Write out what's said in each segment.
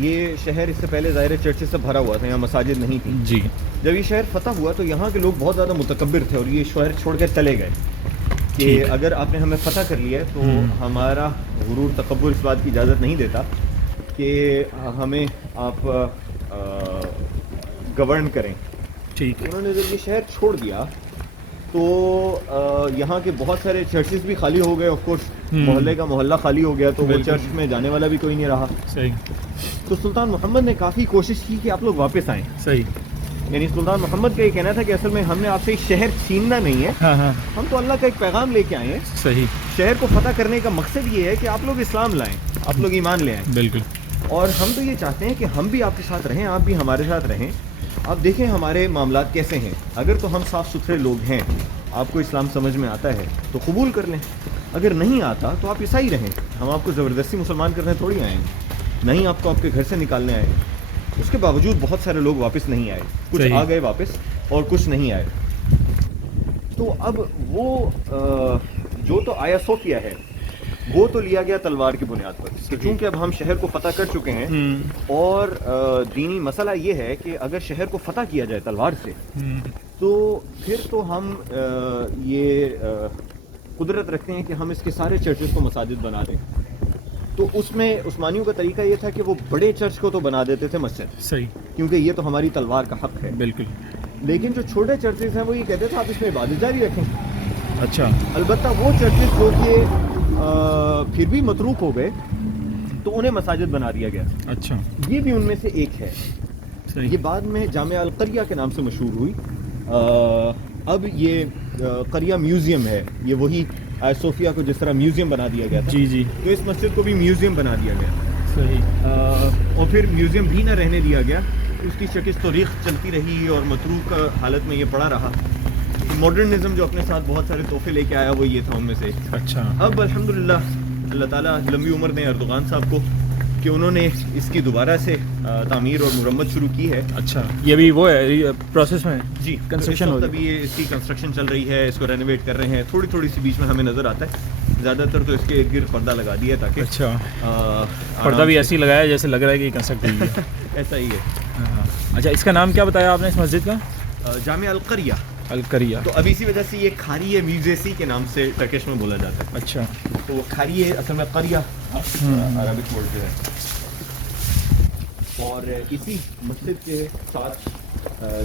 یہ شہر اس سے پہلے ظاہر چرچز سے بھرا ہوا تھا, یہاں مساجد نہیں تھی. جی. جب یہ شہر فتح ہوا تو یہاں کے لوگ بہت زیادہ متکبر تھے اور یہ شہر چھوڑ کر چلے گئے کہ اگر آپ نے ہمیں فتح کر لیا ہے تو ہمارا غرور تکبر اس بات کی اجازت نہیں دیتا کہ ہمیں آپ گورن کریں. ٹھیک. انہوں نے جب یہ شہر چھوڑ دیا تو یہاں کے بہت سارے چرچز بھی خالی ہو گئے. آف کورس محلے کا محلہ خالی ہو گیا تو وہ چرچ میں جانے والا بھی کوئی نہیں رہا. صحیح. تو سلطان محمد نے کافی کوشش کی کہ آپ لوگ واپس آئیں. صحیح. یعنی سلطان محمد کا یہ کہنا تھا کہ اصل میں ہم نے آپ سے ایک شہر چھیننا نہیں ہے, ہم تو اللہ کا ایک پیغام لے کے آئے ہیں. صحیح. شہر کو فتح کرنے کا مقصد یہ ہے کہ آپ لوگ اسلام لائیں, آپ لوگ ایمان لے آئیں. بالکل. اور ہم تو یہ چاہتے ہیں کہ ہم بھی آپ کے ساتھ رہیں, آپ بھی ہمارے ساتھ رہیں. آپ دیکھیں ہمارے معاملات کیسے ہیں. اگر تو ہم صاف ستھرے لوگ ہیں, آپ کو اسلام سمجھ میں آتا ہے تو قبول کر لیں, اگر نہیں آتا تو آپ عیسائی رہیں. ہم آپ کو زبردستی مسلمان کرنے تھوڑی آئے ہیں, نہیں آپ کو آپ کے گھر سے نکالنے آئے. اس کے باوجود بہت سارے لوگ واپس نہیں آئے, کچھ آ گئے واپس اور کچھ نہیں آئے. تو اب وہ جو تو آیا صوفیہ ہے وہ تو لیا گیا تلوار کی بنیاد پر, کہ چونکہ اب ہم شہر کو فتح کر چکے ہیں اور دینی مسئلہ یہ ہے کہ اگر شہر کو فتح کیا جائے تلوار سے تو پھر تو ہم یہ قدرت رکھتے ہیں کہ ہم اس کے سارے چرچز کو مساجد بنا دیں. تو اس میں عثمانیوں کا طریقہ یہ تھا کہ وہ بڑے چرچ کو تو بنا دیتے تھے مسجد. صحیح. کیونکہ یہ تو ہماری تلوار کا حق ہے. بالکل. لیکن جو چھوٹے چرچز ہیں وہ یہ کہتے تھے آپ اس میں عبادت جاری رکھیں. اچھا. البتہ وہ چرچز جو کہ پھر بھی متروک ہو گئے تو انہیں مساجد بنا دیا گیا. اچھا. یہ بھی ان میں سے ایک ہے. یہ بعد میں جامعہ القریہ کے نام سے مشہور ہوئی. اب یہ قریہ میوزیم ہے, یہ وہی آیا صوفیہ کو جس طرح میوزیم بنا دیا گیا تھا. جی جی. تو اس مسجد کو بھی میوزیم بنا دیا گیا. صحیح. اور پھر میوزیم بھی نہ رہنے دیا گیا, اس کی شکست تاریخ چلتی رہی اور متروک حالت میں یہ پڑا رہا. ماڈرنزم جو اپنے ساتھ بہت سارے تحفے لے کے آیا وہ یہ تھا ان میں سے. اچھا. اب الحمدللہ اللہ تعالیٰ لمبی عمر دیں اردوغان صاحب کو کہ انہوں نے اس کی دوبارہ سے تعمیر اور مرمت شروع کی ہے. اچھا. یہ بھی وہ ہے پروسیس میں. جی. کنسٹرکشن ہو ابھی اس کی کنسٹرکشن چل رہی ہے, اس کو رینویٹ کر رہے ہیں. تھوڑی تھوڑی سی بیچ میں ہمیں نظر آتا ہے, زیادہ تر تو اس کے ارد گرد پردہ لگا دیا تاکہ. اچھا. پردہ بھی ایسی لگایا جیسے لگ رہا ہے کہ کنسٹرکٹ ہوئی ہے. ایسا ہی ہے. اچھا. اس کا نام کیا بتایا آپ نے اس مسجد کا؟ جامعہ القریہ. القریہ. تو اب اسی وجہ سے یہ کھاریہ میوزیسی کے نام سے ٹرکش میں بولا جاتا ہے. اچھا. تو وہ کھاریہ اصل میں قریہ عربک ورڈ جو ہے. اور اسی مسجد کے ساتھ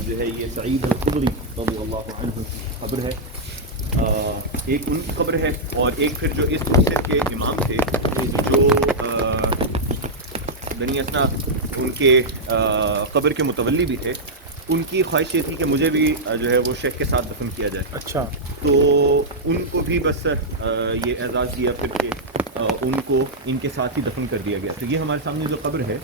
جو ہے یہ سعید الخدری رضی اللہ عنہ کی قبر ہے. ایک ان کی قبر ہے اور ایک پھر جو اس مسجد کے امام تھے جو بنی اسنا ان کے قبر کے متولی بھی تھے, ان کی خواہش یہ تھی کہ مجھے بھی جو ہے وہ شیخ کے ساتھ دفن کیا جائے. اچھا. تو ان کو بھی بس یہ اعزاز دیا پھر کہ ان کو ان کے ساتھ ہی دفن کر دیا گیا. تو یہ ہمارے سامنے جو قبر ہے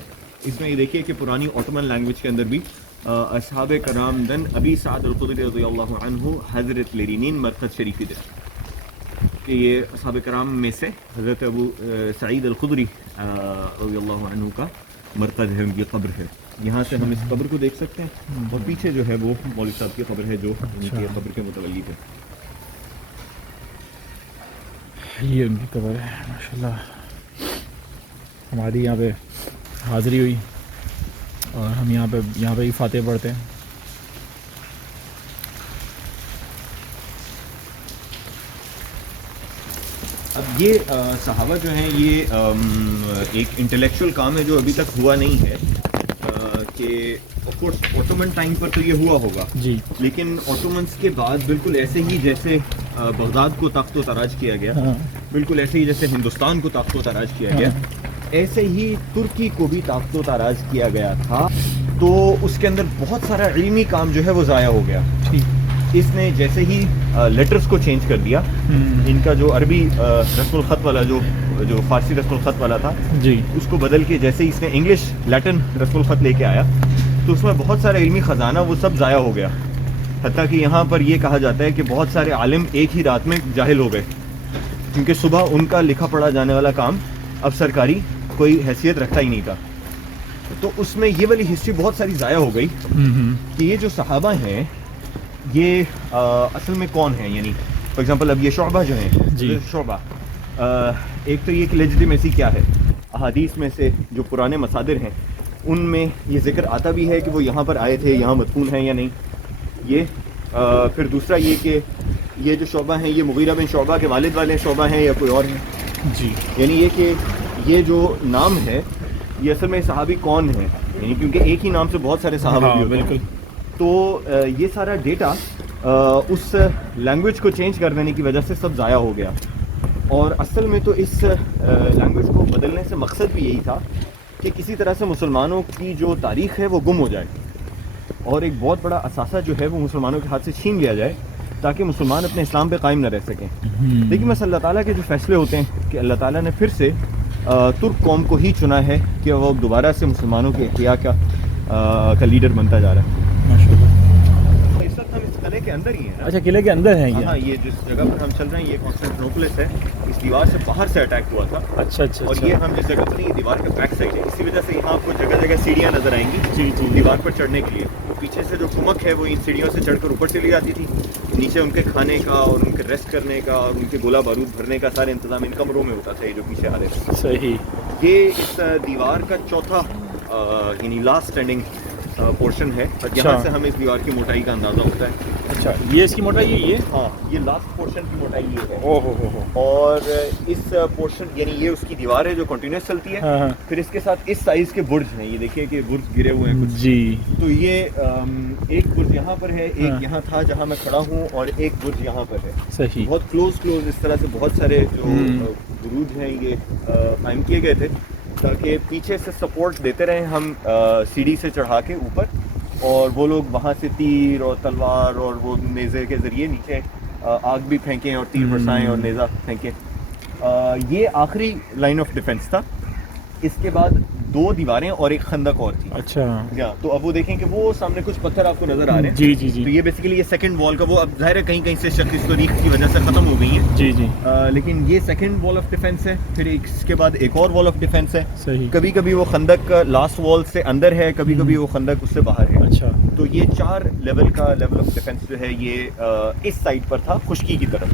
اس میں یہ دیکھیے کہ پرانی آٹومن لینگویج کے اندر بھی اصحاب کرام دن ابی سعد الخدری رضی اللہ عنہ حضرت لرینین مرکز شریفی دے, کہ یہ اصحاب کرام میں سے حضرت ابو سعید الخدری رضی اللہ عنہ کا مرکز ہے, ان کی قبر ہے. یہاں سے ہم اس قبر کو دیکھ سکتے ہیں اور پیچھے جو ہے وہ مولوی صاحب کی قبر ہے جو ان کی قبر کے متولی ہے. یہ ان کی قبر ہے. ماشاءاللہ ہماری یہاں پہ حاضری ہوئی اور ہم یہاں پہ ہی فاتح پڑھتے ہیں. اب یہ صحابہ جو ہیں یہ ایک انٹلیکچوئل کام ہے جو ابھی تک ہوا نہیں ہے, کہ آف کورس اوٹومن ٹائم پر تو یہ ہوا ہوگا جی, لیکن اوٹومنس کے بعد بالکل ایسے ہی جیسے بغداد کو تخت و تاراج کیا گیا, بالکل ایسے ہی جیسے ہندوستان کو تخت و تاراج کیا گیا, ایسے ہی ترکی کو بھی تخت و تاراج کیا گیا تھا. تو اس کے اندر بہت سارا علمی کام جو ہے وہ ضائع ہو گیا. اس نے جیسے ہی لیٹرز کو چینج کر دیا, ان کا جو عربی رسم الخط والا جو فارسی رسم الخط والا تھا جی, اس کو بدل کے جیسے ہی اس نے انگلش لیٹن رسم الخط لے کے آیا تو اس میں بہت سارا علمی خزانہ وہ سب ضائع ہو گیا. حتیٰ کہ یہاں پر یہ کہا جاتا ہے کہ بہت سارے عالم ایک ہی رات میں جاہل ہو گئے, کیونکہ صبح ان کا لکھا پڑھا جانے والا کام اب سرکاری کوئی حیثیت رکھتا ہی نہیں تھا. تو اس میں یہ والی ہسٹری بہت ساری ضائع ہو گئی کہ یہ جو صحابہ ہیں یہ اصل میں کون ہیں. یعنی فار ایگزامپل اب یہ شعبہ جو ہیں, شعبہ ایک تو یہ کہ لیجیٹیمیسی کیا ہے, احادیث میں سے جو پرانے مصادر ہیں ان میں یہ ذکر آتا بھی ہے کہ وہ یہاں پر آئے تھے, یہاں مدفون ہیں یا نہیں. یہ پھر دوسرا یہ کہ یہ جو شعبہ ہیں یہ مغیرہ بن شعبہ کے والد والے شعبہ ہیں یا کوئی اور ہیں. جی, یعنی یہ کہ یہ جو نام ہے یہ اصل میں صحابی کون ہیں, یعنی کیونکہ ایک ہی نام سے بہت سارے صحابہ بھی ہوتے ہیں. بالکل. تو یہ سارا ڈیٹا اس لینگویج کو چینج کر دینے کی وجہ سے سب ضائع ہو گیا. اور اصل میں تو اس لینگویج کو بدلنے سے مقصد بھی یہی تھا کہ کسی طرح سے مسلمانوں کی جو تاریخ ہے وہ گم ہو جائے اور ایک بہت بڑا اثاثہ جو ہے وہ مسلمانوں کے ہاتھ سے چھین لیا جائے تاکہ مسلمان اپنے اسلام پہ قائم نہ رہ سکیں. لیکن بس اللہ تعالیٰ کے جو فیصلے ہوتے ہیں کہ اللہ تعالیٰ نے پھر سے ترک قوم کو ہی چنا ہے کہ وہ دوبارہ سے مسلمانوں کے احیاء کا لیڈر بنتا جا رہا ہے. اس وقت ہم اس قلعے کے اندر ہی ہیں. اچھا, قلعے کے اندر ہیں یہ؟ ہاں, یہ جس جگہ پر ہم چل رہے ہیں یہ کانسٹینٹینوپلس ہے. اس دیوار سے باہر سے اٹیک ہوا تھا. اچھا اچھا. اور یہ ہم جس جگہ پر ہیں یہ دیوار کا بیک سائڈ ہے, اسی وجہ سے یہاں آپ کو جگہ جگہ سیڑھیاں نظر آئیں گی. جی جی. دیوار پر چڑھنے کے لیے پیچھے سے جو کمک ہے وہ ان سیڑھیوں سے چڑھ کر اوپر چلی جاتی تھی. نیچے ان کے کھانے کا اور ان کے ریسٹ کرنے کا اور ان کے گولہ بارود بھرنے کا سارے انتظام ان کمروں میں ہوتا تھا. یہ جو پیچھے آ رہے تھے صحیح, یہ اس دیوار کا چوتھا یعنی لاسٹ اسٹینڈنگ پورشن ہے. یہاں سے ہمیں اس دیوار کی موٹائی کا اندازہ ہوتا ہے. اچھا, یہ اس کی موٹائی ہے؟ یہ ہاں, یہ لاسٹ پورشن کی موٹائی یہ ہے. او ہو. اور اس پورشن یعنی یہ اس کی دیوار ہے جو کنٹینیوس چلتی ہے. پھر اس کے ساتھ اس سائز کے برج ہیں, یہ دیکھیے کہ برج گرے ہوئے ہیں کچھ. جی. تو یہ ایک برج یہاں پر ہے, ایک یہاں تھا جہاں میں کھڑا ہوں, اور ایک برج یہاں پر ہے. صحیح. بہت کلوز اس طرح سے بہت سارے جو بروج ہیں یہ قائم کیے گئے تھے تاکہ پیچھے سے سپورٹ دیتے رہیں ہم سیڑھی سے چڑھا کے اوپر, اور وہ لوگ وہاں سے تیر اور تلوار اور وہ نیزے کے ذریعے نیچے آگ بھی پھینکیں اور تیر برسائیں اور نیزہ پھینکیں. یہ آخری لائن آف ڈیفنس تھا. اس کے بعد 2 دیواریں اور ایک خندق اور تھی. اچھا. تو اب وہ دیکھیں کہ وہ سامنے کچھ پتھر آپ کو نظر آ رہے ہیں. جی جی جی. تو یہ بیسیکلی یہ سیکنڈ وال کا وہ اب ظاہر ہے کہیں کہیں سے شکل تاریخ کی وجہ سے ختم ہو گئی ہیں. جی جی. لیکن یہ سیکنڈ وال آف ڈیفنس ہے. پھر اس کے بعد ایک اور وال آف ڈیفنس ہے. صحیح. کبھی کبھی وہ خندق لاسٹ وال سے اندر ہے, کبھی کبھی وہ خندق اس سے باہر ہے. اچھا. تو یہ 4 لیول کا لیول آف ڈیفنس جو ہے یہ اس سائڈ پر تھا خشکی کی طرف.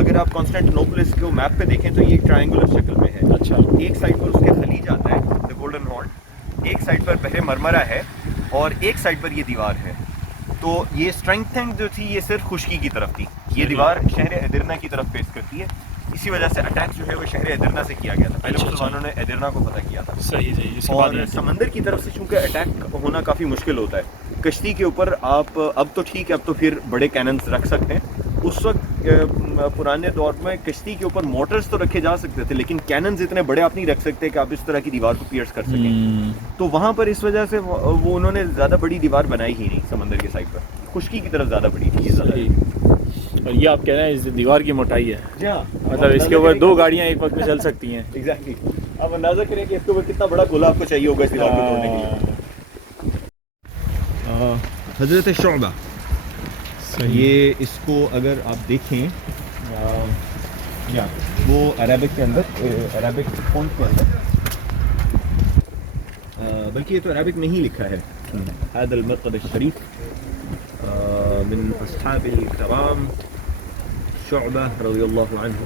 اگر آپ کانسٹینٹینوپلس کو میپ پہ دیکھیں تو یہ ایک ٹرائنگولر شکل میں ہے. اچھا. ایک سائڈ پر اس کے خلیج آتا ہے دا گولڈن ہارن, ایک سائڈ پر بحر مرمرہ ہے, اور ایک سائڈ پر یہ دیوار ہے. تو یہ اسٹرینگتھنگ جو تھی یہ صرف خشکی کی طرف تھی. یہ دیوار شہر ایدرنا کی طرف فیس کرتی ہے. اسی وجہ سے اٹیک جو ہے وہ شہر ایدرنا سے کیا گیا تھا. پہلے مسلمانوں نے ایدرنا کو فتح کیا تھا. صحیح. اور سمندر کی طرف سے چونکہ اٹیک ہونا کافی مشکل ہوتا ہے, کشتی کے اوپر آپ اب تو ٹھیک ہے, اب تو پھر بڑے کیننز رکھ سکتے ہیں. اس وقت پرانے دور میں کشتی کے اوپر موٹرز تو رکھے جا سکتے تھے, لیکن کیننز اتنے بڑے آپ نہیں رکھ سکتے کہ آپ اس طرح کی دیوار کو پیئرس کر سکیں. تو وہاں پر اس وجہ سے وہ انہوں نے زیادہ بڑی دیوار بنائی ہی نہیں سمندر کے سائڈ پر. خشکی کی طرف زیادہ بڑی تھی یہ زیادہ. اور یہ آپ کہہ رہے ہیں اس دیوار کی موٹائی ہے؟ جی ہاں, مطلب اس کے اوپر 2 گاڑیاں ایک وقت میں چل سکتی ہیں. ایگزیکٹلی. آپ اندازہ کریں کہ اس کے اوپر کتنا بڑا گولا آپ کو چاہیے ہوگا اس دیوار کو توڑنے کے لیے. حضرت شعبہ, یہ اس کو اگر آپ دیکھیں وہ عربک کے اندر, عربک فونٹ کے اندر, بلکہ یہ تو عربک میں ہی لکھا ہے هذا المرقد الشريف من اصحاب الكرام شعبہ رضی اللہ عنہ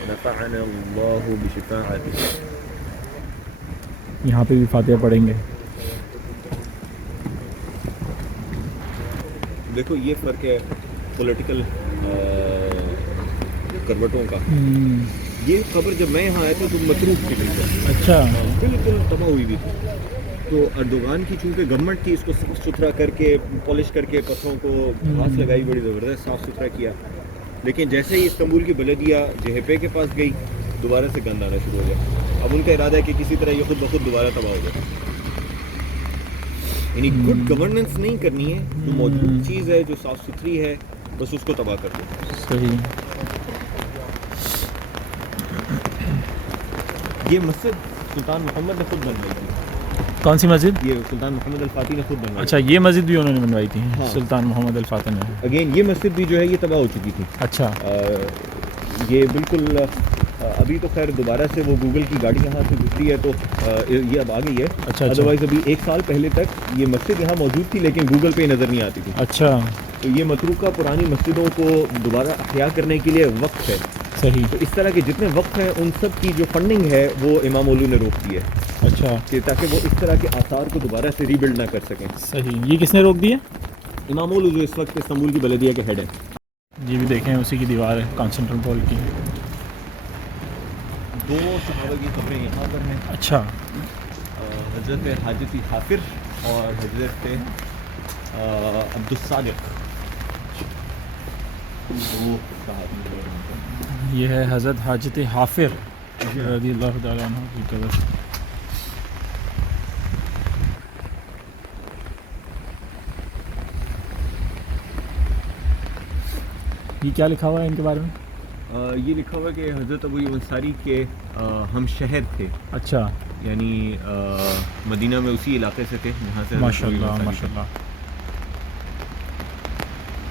ونفعنا اللہ بشفاعته. یہاں پہ بھی فاتحہ پڑھیں گے. دیکھو یہ فرق ہے پولیٹیکل کروٹوں کا. یہ خبر جب میں یہاں آیا تھا تو متروک کی گئی. اچھا. بالکل تباہ ہوئی بھی تھی. تو اردوغان کی چونکہ گورنمنٹ تھی اس کو صاف ستھرا کر کے پالش کر کے پتھروں کو گھاس لگائی, بڑی زبردست صاف ستھرا کیا. لیکن جیسے ہی استنبول کی بلدیہ جہپے کے پاس گئی دوبارہ سے گند آنا شروع ہو گیا. اب ان کا ارادہ ہے کہ کسی طرح یہ خود بخود دوبارہ تباہ ہو جائے. یعنی گڈ گورننس نہیں کرنی ہے, جو موجود چیز ہے جو صاف ستھری ہے بس اس کو تباہ کر دو. صحیح. یہ مسجد سلطان محمد نے خود بنوائی تھی. کون سی مسجد؟ یہ سلطان محمد الفاتح نے خود بنوائی. اچھا, یہ مسجد بھی انہوں نے بنوائی تھی سلطان محمد الفاتح نے. اگین یہ مسجد بھی جو ہے یہ تباہ ہو چکی تھی. اچھا. یہ بالکل ابھی تو خیر دوبارہ سے وہ گوگل کی گاڑی یہاں سے گزری ہے تو یہ اب آ گئی ہے. اچھا. ادروائز ابھی 1 سال پہلے تک یہ مسجد یہاں موجود تھی لیکن گوگل پہ نظر نہیں آتی تھی. اچھا. تو یہ متروکہ پرانی مسجدوں کو دوبارہ احیا کرنے کے لیے وقت ہے. صحیح. تو اس طرح کے جتنے وقت ہیں ان سب کی جو فنڈنگ ہے وہ امام اولو نے روک دی ہے اچھا کہ تاکہ وہ اس طرح کے آثار کو دوبارہ سے ری بلڈ نہ کر سکیں. صحیح. یہ کس نے روک دیا؟ امام اولو جو اس وقت استنبول کی بلدیہ کے ہیڈ ہے. یہ بھی دیکھیں اسی کی دیوار ہے کانسٹنٹنوپل کی. 2 صحابہ کی قبریں یہاں پر ہیں. اچھا. حضرت حاجتی حافر اور حضرت عبدالصادق. وہ صحابی ہیں. یہ ہے حضرت حاجت حافر رضی اللہ تعالیٰ عنہ کی قبر. یہ کیا لکھا ہوا ہے ان کے بارے میں؟ یہ لکھا ہوا ہے کہ حضرت ابو ایوب انصاری کے ہم شہر تھے. اچھا. یعنی مدینہ میں اسی علاقے سے تھے جہاں سے ماشاء اللہ ماشاء اللہ.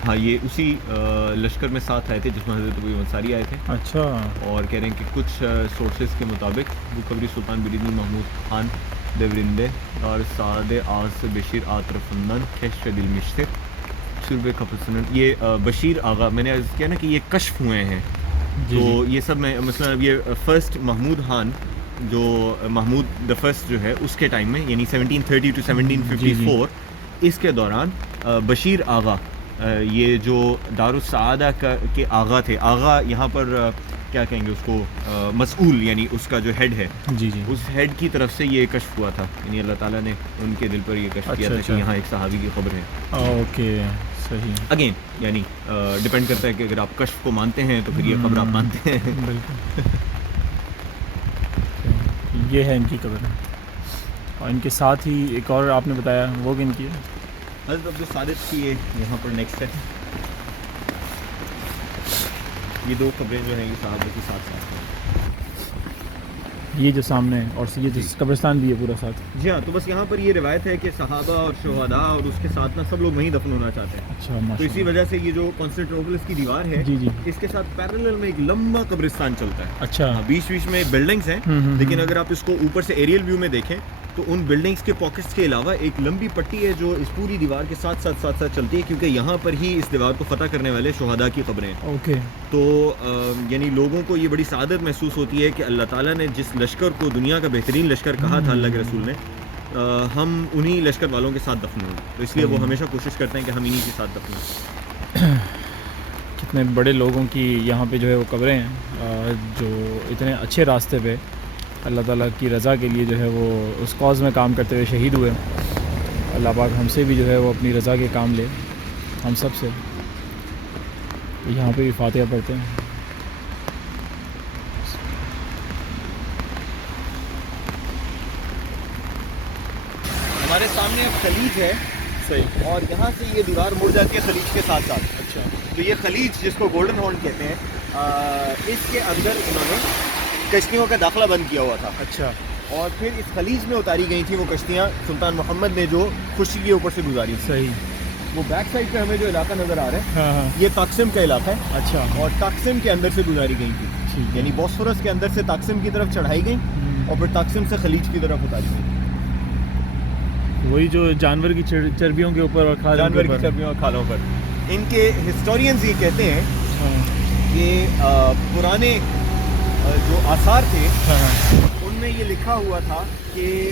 ہاں یہ اسی لشکر میں ساتھ آئے تھے جس میں حضرت ابو ایوب انصاری آئے تھے. اچھا. اور کہہ رہے ہیں کہ کچھ سورسز کے مطابق وہ قبری سلطان بریدی محمود خان دیورندے اور سعد آز بشیر آطرفندن کھیش دل مشتر شرب کپسن. یہ بشیر آغا میں نے عرض کیا نا کہ یہ کشف ہوئے ہیں. جی تو یہ سب میں مثلا یہ فرسٹ محمود خان جو محمود دا فرسٹ جو ہے اس کے ٹائم میں یعنی 1730 to 1754 اس کے دوران بشیر آغا یہ جو دارالسعادہ کے آغا تھے. آغا یہاں پر کیا کہیں گے اس کو مسئول یعنی اس کا جو ہیڈ ہے جی جی اس ہیڈ کی طرف سے یہ کشف ہوا تھا. یعنی اللہ تعالیٰ نے ان کے دل پر یہ کشف کیا تھا کہ یہاں ایک صحابی کی خبر ہے. اوکے صحیح. اگین یعنی ڈپینڈ کرتا ہے کہ اگر آپ کشف کو مانتے ہیں تو پھر یہ خبر آپ مانتے ہیں. بالکل. یہ ہے ان کی قبر. اور ان کے ساتھ ہی ایک اور آپ نے بتایا وہ بھی ان کی ہے حضرت عبدالصادق کی یہاں پر نیکسٹ ہے. یہ 2 قبریں جو ہیں یہ صحابہ کے ساتھ ساتھ ہیں. یہ جو سامنے ہے اور یہ قبرستان بھی ہے پورا ساتھ. جی ہاں. تو بس یہاں پر یہ روایت ہے کہ صحابہ اور شہداء اور اس کے ساتھ نا سب لوگ وہیں دفن ہونا چاہتے ہیں. اچھا. تو اسی وجہ سے یہ جو کانسٹنٹینوپل کی دیوار ہے جی جی اس کے ساتھ پیرلل میں ایک لمبا قبرستان چلتا ہے. اچھا. بیچ بیچ میں بلڈنگز ہیں لیکن اگر آپ اس کو اوپر سے ایریل ویو میں دیکھیں تو ان بلڈنگز کے پاکٹس کے علاوہ ایک لمبی پٹی ہے جو اس پوری دیوار کے ساتھ ساتھ چلتی ہے کیونکہ یہاں پر ہی اس دیوار کو فتح کرنے والے شہداء کی قبریں ہیں. اوکے. تو یعنی لوگوں کو یہ بڑی سعادت محسوس ہوتی ہے کہ اللہ تعالیٰ نے جس لشکر کو دنیا کا بہترین لشکر کہا تھا اللہ کے رسول نے ہم انہی لشکر والوں کے ساتھ دفن ہوں. تو اس لیے وہ ہمیشہ کوشش کرتے ہیں کہ ہم انہی کے ساتھ دفن ہوں. کتنے بڑے لوگوں کی یہاں پہ جو ہے وہ قبریں ہیں جو اتنے اچھے راستے پہ اللہ تعالیٰ کی رضا کے لیے جو ہے وہ اس کاز میں کام کرتے ہوئے شہید ہوئے. اللہ پاک ہم سے بھی جو ہے وہ اپنی رضا کے کام لے ہم سب سے. یہاں پہ بھی فاتحہ پڑھتے ہیں. ہمارے سامنے ایک خلیج ہے. صحیح. اور یہاں سے یہ دیوار مڑ جاتی ہے خلیج کے ساتھ ساتھ. اچھا. تو یہ خلیج جس کو گولڈن ہارن کہتے ہیں اس کے اندر انہوں نے کشتیوں کا داخلہ بند کیا ہوا تھا. اچھا. اور پھر اس خلیج میں اتاری گئی تھیں وہ کشتیاں سلطان محمد نے جو خشکی کے اوپر سے گزاری. صحیح. وہ بیک سائڈ پہ ہمیں جو علاقہ نظر آ رہا ہے ہاں ہاں یہ تقسیم کا علاقہ ہے. اچھا. اور تقسیم کے اندر سے گزاری گئی تھی. ٹھیک. یعنی بوسفورس کے اندر سے تقسیم کی طرف چڑھائی گئی اور پھر تقسیم سے خلیج کی طرف اتاری گئی. وہی جو جانور کی چربیوں کے اوپر اور کھالوں جانور کی چربیوں اور کھالوں پر. ان کے ہسٹورینز یہ کہتے ہیں کہ پرانے جو آثار تھے ان میں یہ لکھا ہوا تھا کہ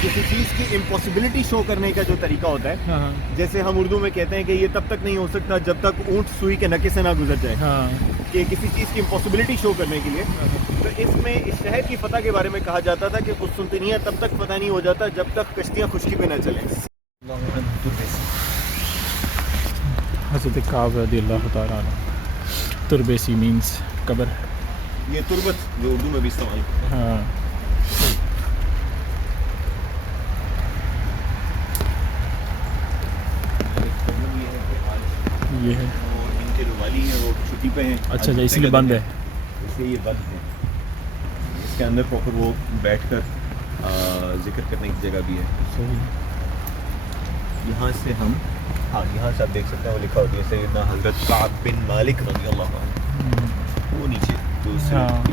کسی چیز کی امپاسبلٹی شو کرنے کا جو طریقہ ہوتا ہے جیسے ہم اردو میں کہتے ہیں کہ یہ تب تک نہیں ہو سکتا جب تک اونٹ سوئی کے نکے سے نہ گزر جائے. کہ کسی چیز کی امپاسبلٹی شو کرنے کے لیے. تو اس میں اس شہر کی فتح کے بارے میں کہا جاتا تھا کہ قسطنطنیہ تب تک فتح نہیں ہو جاتا جب تک کشتیاں خشکی پہ نہ چلیں. حضرت کعب رضی اللہ تعالیٰ عنہ. تربیسی مینس قبر. یہ تربت جو اردو میں بھی استعمال کرتے ہیں. ہاں. یہ ہے ان کے جو والی ہیں وہ چھٹی پہ ہیں. اچھا اچھا اسی لیے بند ہے. اس لیے یہ بند ہے. اس کے اندر پراپر وہ بیٹھ کر ذکر کرنے کی جگہ بھی ہے. صحیح. یہاں سے ہم یہاں سے آپ دیکھ سکتے ہیں وہ لکھا ہوتی ہے سیدنا حضرت کعب بن مالک رضی اللہ عنہ. وہ نیچے جو اسلام کی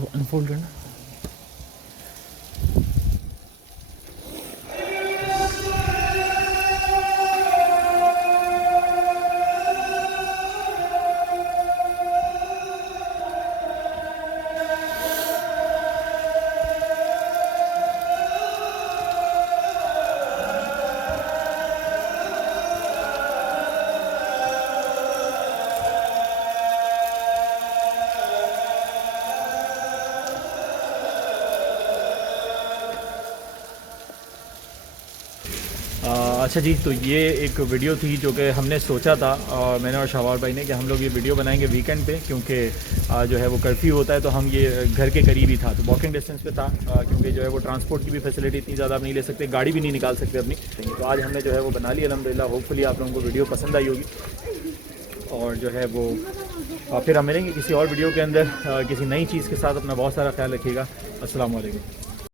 کو انفولڈ کرنا. اچھا جی، تو یہ ایک ویڈیو تھی جو کہ ہم نے سوچا تھا میں نے اور شہوار بھائی نے کہ ہم لوگ یہ ویڈیو بنائیں گے ویکینڈ پہ، کیونکہ جو ہے وہ کرفیو ہوتا ہے تو ہم یہ گھر کے قریب ہی تھا تو واکنگ ڈسٹینس پہ تھا، کیونکہ جو ہے وہ ٹرانسپورٹ کی بھی فیسلٹی اتنی زیادہ آپ نہیں لے سکتے، گاڑی بھی نہیں نکال سکتے اپنی. تو آج ہم نے جو ہے وہ بنا لی الحمدللہ. ہوپ فلی آپ لوگوں کو ویڈیو پسند آئی ہوگی، اور جو ہے وہ پھر ہم ملیں گے کسی اور ویڈیو کے اندر کسی نئی چیز کے ساتھ. اپنا بہت سارا خیال رکھیے گا. السلام علیکم.